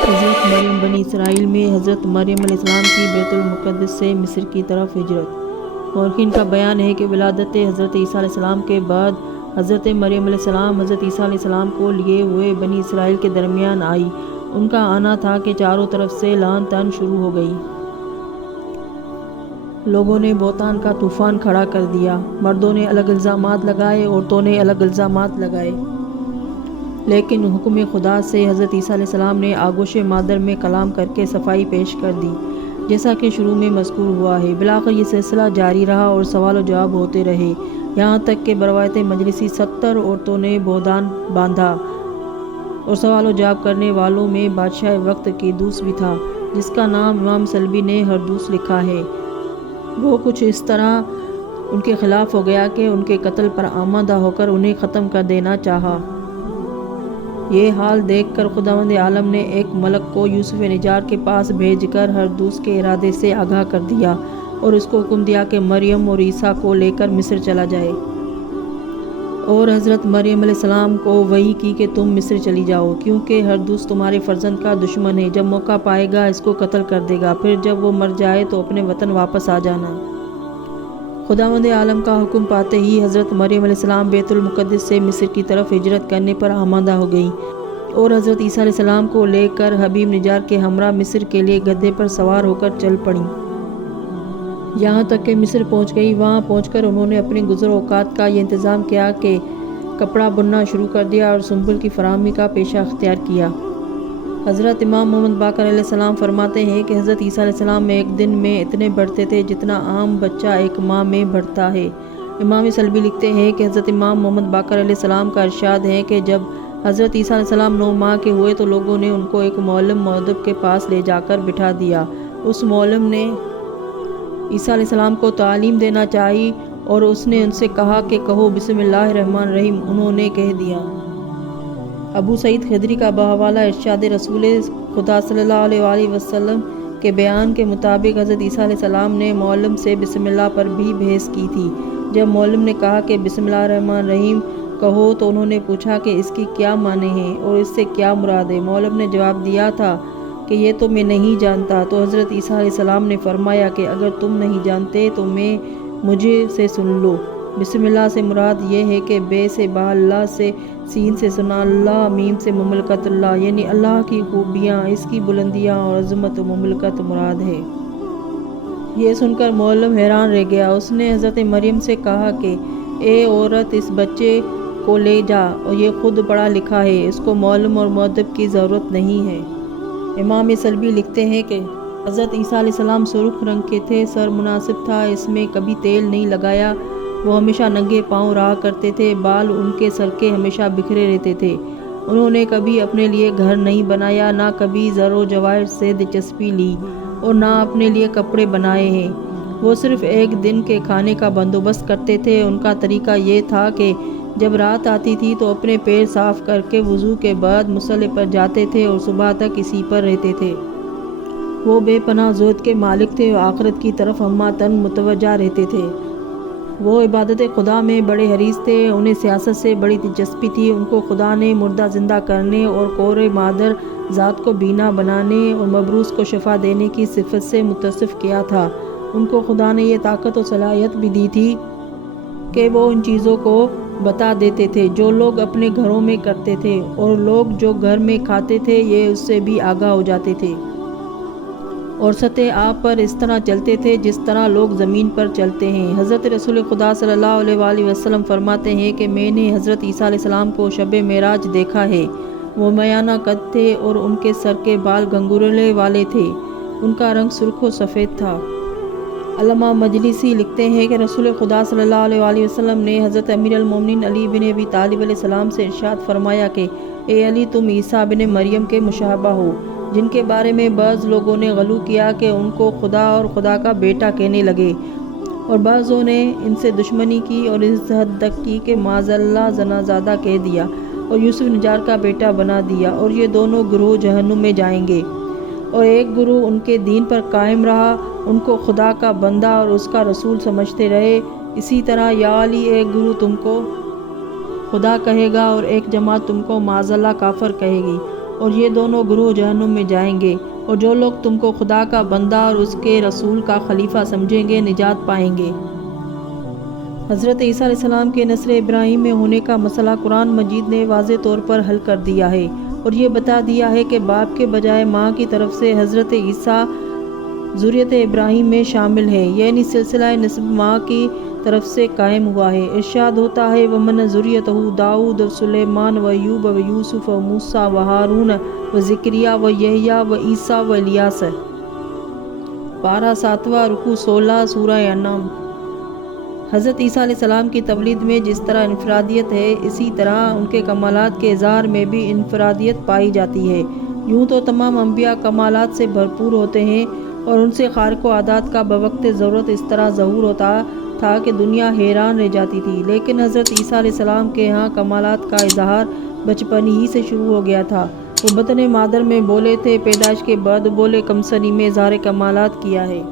حضرت مریم بنی اسرائیل میں حضرت مریم علیہ السلام کی بیت المقدس سے مصر کی طرف ہجرت۔ مورخین کا بیان ہے کہ ولادت حضرت عیسیٰ علیہ السلام کے بعد حضرت مریم علیہ السلام حضرت عیسیٰ علیہ السلام کو لیے ہوئے بنی اسرائیل کے درمیان آئی۔ ان کا آنا تھا کہ چاروں طرف سے لعن طعن شروع ہو گئی۔ لوگوں نے بہتان کا طوفان کھڑا کر دیا۔ مردوں نے الگ الزامات لگائے، عورتوں نے الگ الزامات لگائے، لیکن حکم خدا سے حضرت عیسیٰ علیہ السلام نے آغوش مادر میں کلام کر کے صفائی پیش کر دی، جیسا کہ شروع میں مذکور ہوا ہے۔ بالآخر یہ سلسلہ جاری رہا اور سوال و جواب ہوتے رہے، یہاں تک کہ بروایت مجلسی 70 عورتوں نے بہتان باندھا، اور سوال و جواب کرنے والوں میں بادشاہ وقت قیدوس بھی تھا، جس کا نام امام سلبی نے ہردوس لکھا ہے۔ وہ کچھ اس طرح ان کے خلاف ہو گیا کہ ان کے قتل پر آمادہ ہو کر انہیں ختم کر دینا چاہا۔ یہ حال دیکھ کر خداوند عالم نے ایک ملک کو یوسف نجار کے پاس بھیج کر ہردوس کے ارادے سے آگاہ کر دیا اور اس کو حکم دیا کہ مریم اور عیسیٰ کو لے کر مصر چلا جائے، اور حضرت مریم علیہ السلام کو وحی کی کہ تم مصر چلی جاؤ، کیونکہ ہردوس تمہارے فرزند کا دشمن ہے، جب موقع پائے گا اس کو قتل کر دے گا، پھر جب وہ مر جائے تو اپنے وطن واپس آ جانا۔ خداوند عالم کا حکم پاتے ہی حضرت مریم علیہ السلام بیت المقدس سے مصر کی طرف ہجرت کرنے پر آمادہ ہو گئیں، اور حضرت عیسیٰ علیہ السلام کو لے کر حبیب نجار کے ہمراہ مصر کے لیے گدھے پر سوار ہو کر چل پڑیں۔ یہاں تک کہ مصر پہنچ گئی۔ وہاں پہنچ کر انہوں نے اپنے گزر اوقات کا یہ انتظام کیا کہ کپڑا بننا شروع کر دیا اور سنبل کی فراہمی کا پیشہ اختیار کیا۔ حضرت امام محمد باقر علیہ السلام فرماتے ہیں کہ حضرت عیسیٰ علیہ السلام ایک دن میں اتنے بڑھتے تھے جتنا عام بچہ ایک ماہ میں بڑھتا ہے۔ امام سلبی لکھتے ہیں کہ حضرت امام محمد باقر علیہ السلام کا ارشاد ہے کہ جب حضرت عیسیٰ علیہ السلام 9 ماہ کے ہوئے تو لوگوں نے ان کو ایک معلم مؤدب کے پاس لے جا کر بٹھا دیا۔ اس معلم نے عیسیٰ علیہ السلام کو تعلیم دینا چاہی اور اس نے ان سے کہا کہ کہو بسم اللہ الرحمن الرحیم۔ انہوں نے کہہ دیا۔ ابو سعید خدری کا بحوالہ ارشاد رسول خدا صلی اللہ علیہ وآلہ وسلم کے بیان کے مطابق حضرت عیسیٰ علیہ السلام نے معلم سے بسم اللہ پر بھی بحث کی تھی۔ جب معلم نے کہا کہ بسم اللہ الرحمن الرحیم کہو تو انہوں نے پوچھا کہ اس کی کیا معنی ہیں اور اس سے کیا مراد ہے۔ معلم نے جواب دیا تھا کہ یہ تو میں نہیں جانتا۔ تو حضرت عیسیٰ علیہ السلام نے فرمایا کہ اگر تم نہیں جانتے تو مجھے سے سن لو۔ بسم اللہ سے مراد یہ ہے کہ بے سے با اللہ، سے سین سے ثنا اللہ، میم سے مملکت اللہ، یعنی اللہ کی خوبیاں، اس کی بلندیاں اور عظمت و مملکت مراد ہے۔ یہ سن کر معلم حیران رہ گیا۔ اس نے حضرت مریم سے کہا کہ اے عورت، اس بچے کو لے جا، اور یہ خود پڑھا لکھا ہے، اس کو معلم اور مؤدب کی ضرورت نہیں ہے۔ امام سلبی لکھتے ہیں کہ حضرت عیسیٰ علیہ السلام سرخ رنگ کے تھے، سر مناسب تھا، اس میں کبھی تیل نہیں لگایا، وہ ہمیشہ ننگے پاؤں رہا کرتے تھے، بال ان کے سر کے ہمیشہ بکھرے رہتے تھے، انہوں نے کبھی اپنے لیے گھر نہیں بنایا، نہ کبھی زر و جواہر سے دلچسپی لی، اور نہ اپنے لیے کپڑے بنائے ہیں۔ وہ صرف ایک دن کے کھانے کا بندوبست کرتے تھے۔ ان کا طریقہ یہ تھا کہ جب رات آتی تھی تو اپنے پیر صاف کر کے وضو کے بعد مصلی پر جاتے تھے اور صبح تک اسی پر رہتے تھے۔ وہ بے پناہ زہد کے مالک تھے اور آخرت کی طرف ہمہ متوجہ رہتے تھے۔ وہ عبادت خدا میں بڑے حریص تھے، انہیں سیاست سے بڑی دلچسپی تھی۔ ان کو خدا نے مردہ زندہ کرنے اور کور مادر ذات کو بینا بنانے اور مبروس کو شفا دینے کی صفت سے متصف کیا تھا۔ ان کو خدا نے یہ طاقت و صلاحیت بھی دی تھی کہ وہ ان چیزوں کو بتا دیتے تھے جو لوگ اپنے گھروں میں کرتے تھے، اور لوگ جو گھر میں کھاتے تھے یہ اس سے بھی آگاہ ہو جاتے تھے، اور سطح آب پر اس طرح چلتے تھے جس طرح لوگ زمین پر چلتے ہیں۔ حضرت رسول خدا صلی اللہ علیہ وآلہ وسلم فرماتے ہیں کہ میں نے حضرت عیسیٰ علیہ السلام کو شب معراج دیکھا ہے۔ وہ میانہ قد تھے اور ان کے سر کے بال گھنگرولے والے تھے، ان کا رنگ سرخ و سفید تھا۔ علامہ مجلسی لکھتے ہیں کہ رسول خدا صلی اللہ علیہ وآلہ وسلم نے حضرت امیر المومنین علی بن ابی طالب علیہ السلام سے ارشاد فرمایا کہ اے علی، تم عیسیٰ بن مریم کے مشابہ ہو، جن کے بارے میں بعض لوگوں نے غلو کیا کہ ان کو خدا اور خدا کا بیٹا کہنے لگے، اور بعضوں نے ان سے دشمنی کی اور اس حد تک کی کہ معاذ اللہ زنازادہ کہہ دیا اور یوسف نجار کا بیٹا بنا دیا، اور یہ دونوں گروہ جہنم میں جائیں گے، اور ایک گروہ ان کے دین پر قائم رہا، ان کو خدا کا بندہ اور اس کا رسول سمجھتے رہے۔ اسی طرح یا علی، ایک گروہ تم کو خدا کہے گا اور ایک جماعت تم کو معاذ اللہ کافر کہے گی، اور یہ دونوں گروہ جہنم میں جائیں گے، اور جو لوگ تم کو خدا کا بندہ اور اس کے رسول کا خلیفہ سمجھیں گے نجات پائیں گے۔ حضرت عیسیٰ علیہ السلام کے نسل ابراہیم میں ہونے کا مسئلہ قرآن مجید نے واضح طور پر حل کر دیا ہے، اور یہ بتا دیا ہے کہ باپ کے بجائے ماں کی طرف سے حضرت عیسیٰ ذریت ابراہیم میں شامل ہے، یعنی سلسلہ نسب ماں کی طرف سے قائم ہوا ہے۔ ارشاد ہوتا ہے وَمِنْ ذُرِّيَّتِهِ داؤد وسلیمان وایوب ویوسف وموسیٰ وہارون وزکریا ویحییٰ وعیسیٰ والیاس۔ پارہ 7واں رکوع 16 سورہ انعام۔ حضرت عیسیٰ علیہ السلام کی تولید میں جس طرح انفرادیت ہے، اسی طرح ان کے کمالات کے اظہار میں بھی انفرادیت پائی جاتی ہے۔ یوں تو تمام انبیاء کمالات سے بھرپور ہوتے ہیں اور ان سے خارق و عادات کا بوقت ضرورت اس طرح ظہور ہوتا تھا کہ دنیا حیران رہ جاتی تھی، لیکن حضرت عیسیٰ علیہ السلام کے ہاں کمالات کا اظہار بچپن ہی سے شروع ہو گیا تھا۔ وہ بطن مادر میں بولے تھے، پیدائش کے بعد بولے کم سنی میں اظہار کمالات کیا ہے۔